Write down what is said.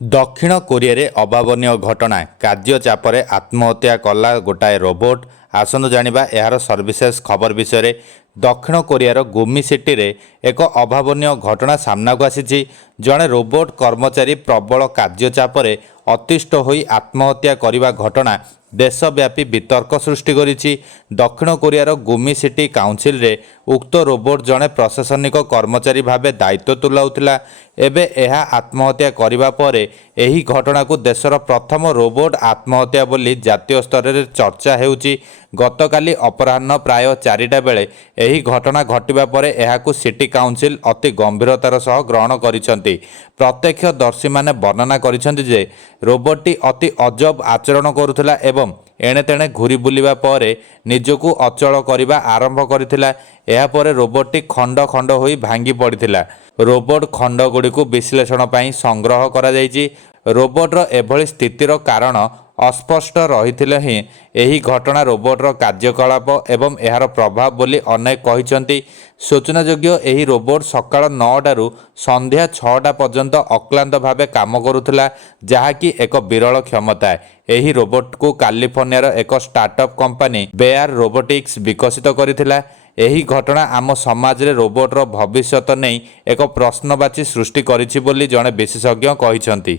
दक्षिण कोरिया अभावन घटना कार्य चापरे आत्महत्या कला गोटाए रोबोट। आसतु जानिबा यार सर्विसेस खबर विषय। दक्षिण कोरियार गुमी सिटी रे एक अभावन घटना सामना को आसी। जड़े रोबोट कर्मचारी प्रबल कार्य चापरे अतिष्ठ होई आत्महत्या करने घटना देशव्यापी वितर्क सृष्टि करिछि। दक्षिण कोरियार गुमी सिटी काउंसिल रे उक्त रोबोट जड़े प्रशासनिक कर्मचारी भावे दायित्व तुलाउथिला। एबे एहा आत्महत्या करिबा परे एही घटना को देशर प्रथम रोबोट आत्महत्या बोली जातीय स्तर रे चर्चा हेउछि। गतकाली अपराह्न प्राय 4टा बेले एही घटना घटिबा परे एहाकु सिटी काउंसिल अति गंभीरतार सह ग्रहण करिसंती। प्रत्यक्षदर्शी माने वर्णना करिसंती जे रोबोटटी अति अजब आचरण करुथिला एवं एणे तेणे घूरी बुलिबा परे निजकु अचल करिबा आरंभ करिथिला। एहा परे रोबोटटी खंड खंड होई भांगी पड़िथिला। रोबोट खंड गुड़िकु विश्लेषण पई संग्रह करा जायछि। रोबोटर एभली स्थितिर कारण अस्पष्ट रहिथिले ही एही घटना रोबोटर कार्यकलाप एवं एहार प्रभाव बोली अनेक कहिसंती। सूचनायोग्य एही रोबोट सकाळ 9टारू संध्या 6टा पर्यंत अक्लांत भावे काम करुथिला, जहाँकि एक विरल क्षमता। एही रोबोट को कैलिफोर्नियार एक स्टार्टअप कंपनी बेयर रोबोटिक्स विकसित करिथिला। एही घटना आम समाज रे रोबोटर भविष्यत नहीं एक प्रश्नवाची सृष्टि करिछि बोली जणे विशेषज्ञ कहिसंती।